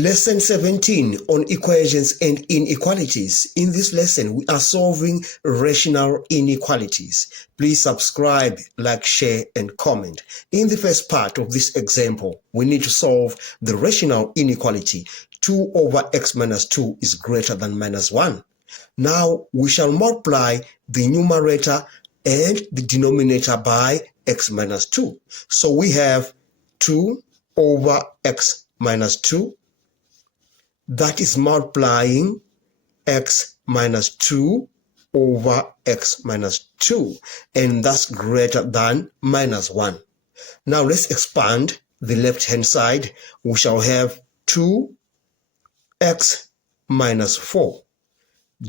Lesson 17 on equations and inequalities. In this lesson, we are solving rational inequalities. Please subscribe, like, share, and comment. In the first part of this example, we need to solve the rational inequality 2 over x minus 2 is greater than minus 1. Now, we shall multiply the numerator and the denominator by x minus 2. So we have 2 over x minus 2. That is multiplying x minus 2 over x minus 2, and that's greater than minus 1. Now let's expand the left-hand side. We shall have 2x minus 4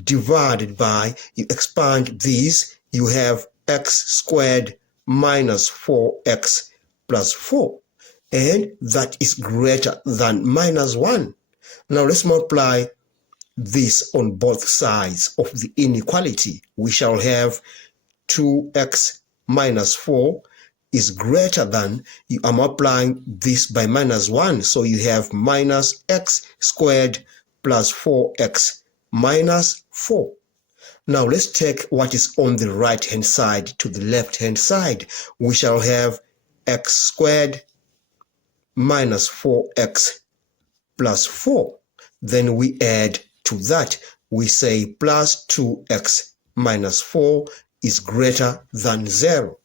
divided by, you expand these, you have x squared minus 4x plus 4, and that is greater than minus 1. Now let's multiply this on both sides of the inequality. We shall have 2x minus 4 is greater than, you are multiplying this by minus 1, so you have minus x squared plus 4x minus 4. Now let's take what is on the right hand side to the left hand side. We shall have x squared minus 4x plus 4. Then we add to that, we say plus 2x minus 4 is greater than 0.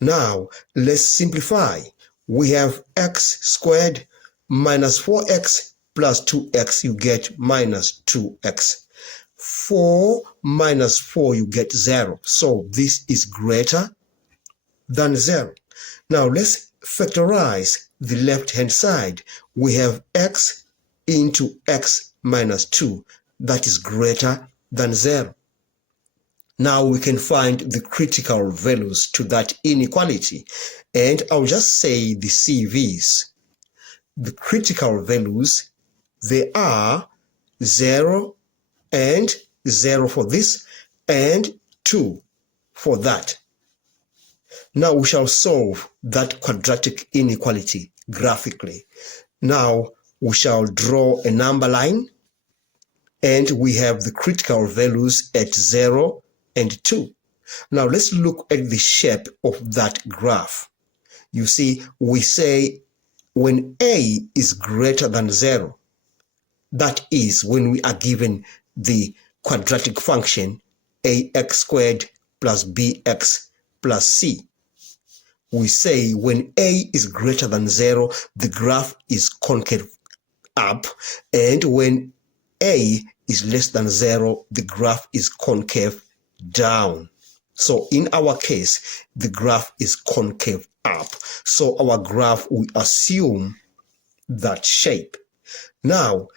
Now let's simplify. We have x squared minus 4x plus 2x, you get minus 2x. 4 minus 4, you get 0. So this is greater than 0. Now let's factorize the left-hand side. We have x into x minus 2. That is greater than 0. Now we can find the critical values to that inequality. And I'll just say the CVs. The critical values, they are 0 and 0 for this and 2 for that. Now we shall solve that quadratic inequality graphically. Now we shall draw a number line, and we have the critical values at 0 and 2. Now let's look at the shape of that graph. You see, we say when a is greater than 0, that is when we are given the quadratic function ax squared plus bx plus c. We say when a is greater than 0, the graph is concave up, and when a is less than 0, the graph is concave down. So in our case, the graph is concave up. So our graph, we assume that shape. Now,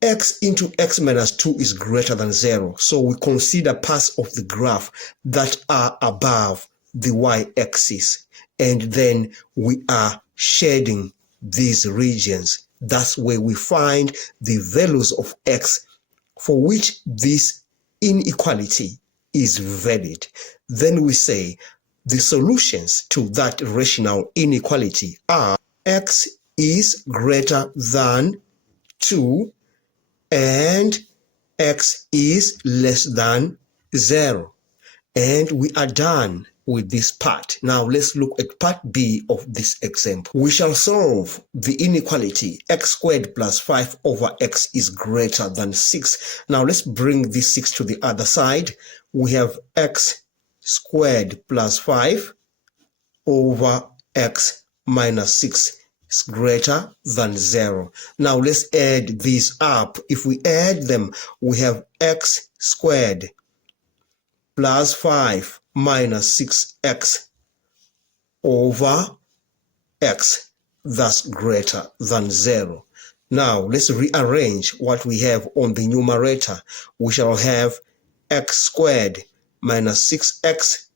x into x minus 2 is greater than 0. So we consider parts of the graph that are above the y-axis, and then we are shading these regions. That's where we find the values of x for which this inequality is valid. Then we say the solutions to that rational inequality are x is greater than 2 and x is less than 0. And we are done with this part. Now let's look at part B of this example. We shall solve the inequality x squared plus 5 over x is greater than 6. Now let's bring this 6 to the other side. We have x squared plus 5 over x minus 6 is greater than 0. Now let's add these up. If we add them, we have x squared plus 5 minus 6x over x, that's greater than 0. Now let's rearrange what we have on the numerator. We shall have x squared minus 6x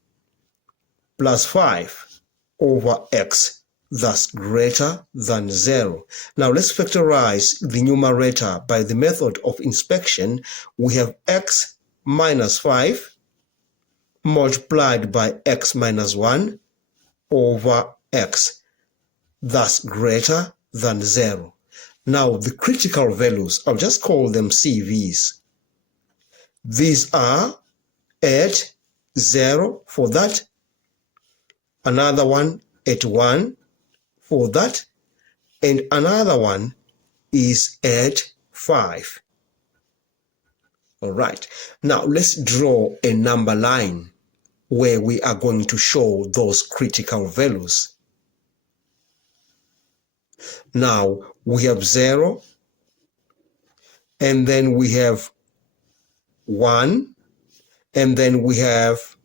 plus 5 over x, that's greater than 0. Now let's factorize the numerator by the method of inspection. We have x minus 5 multiplied by x minus 1 over x, that's greater than 0. Now, the critical values, I'll just call them CVs. These are at 0 for that, another one at 1 for that, and another one is at 5. All right. Now, let's draw a number line where we are going to show those critical values. Now, we have 0, and then we have 1, and then we have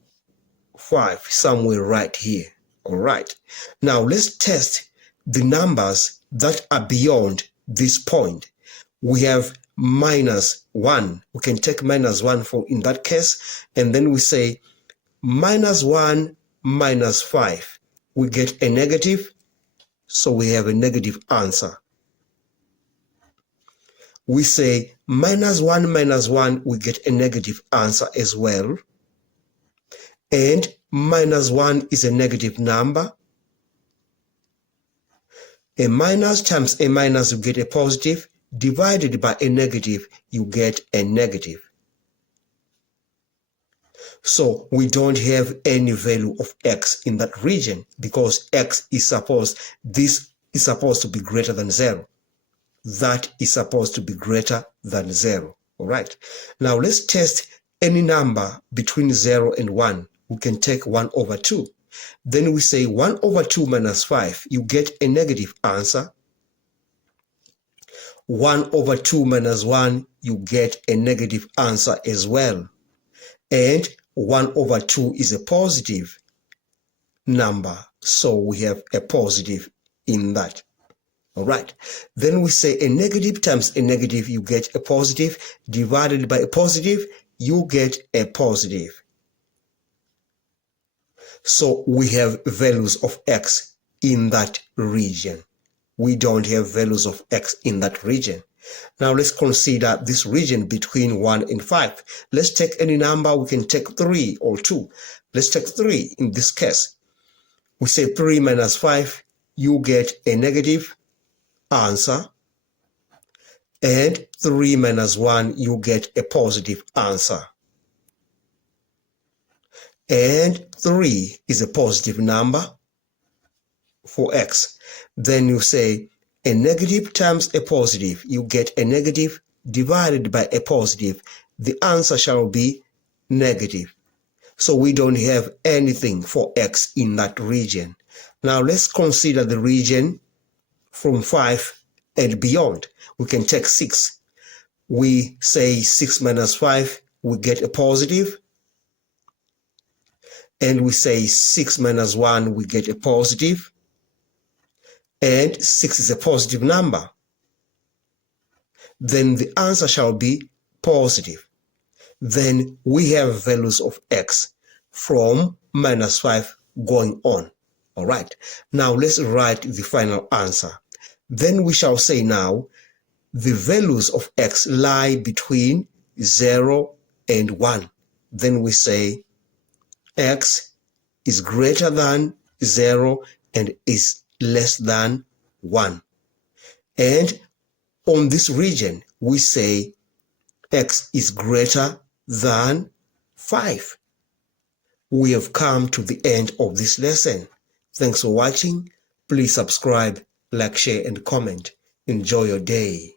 5 somewhere right here. All right. Now, let's test the numbers that are beyond this point. We have -1. We can take -1 for in that case, and then we say -1 minus 5. We get a negative, so we have a negative answer. We say -1 minus 1, we get a negative answer as well. And -1 is a negative number. A minus times a minus, you get a positive. Divided by a negative, you get a negative. So we don't have any value of x in that region because this is supposed to be greater than 0. That is supposed to be greater than 0. All right. Now let's test any number between 0 and 1. We can take 1 over 2. Then we say 1 over 2 minus 5. You get a negative answer. 1 over 2 minus 1, you get a negative answer as well. And 1 over 2 is a positive number, so we have a positive in that. All right. Then we say a negative times a negative, you get a positive. Divided by a positive, you get a positive. So we have values of x in that region. We don't have values of x in that region. Now let's consider this region between 1 and 5. Let's take any number. We can take 3 or 2. Let's take 3 in this case. We say 3 minus 5, you get a negative answer. And 3 minus 1, you get a positive answer. And 3 is a positive number for x. Then you say a negative times a positive, you get a negative divided by a positive. The answer shall be negative. So we don't have anything for x in that region. Now let's consider the region from 5 and beyond. We can take 6. We say 6 minus 5, we get a positive. And we say 6 minus 1, we get a positive. And 6 is a positive number. Then the answer shall be positive. Then we have values of x from -5 going on. All right. Now let's write the final answer. Then we shall say now the values of x lie between 0 and 1. Then we say x is greater than 0 and is less than 1. And on this region, we say x is greater than 5. We have come to the end of this lesson. Thanks for watching. Please subscribe, like, share, and comment. Enjoy your day.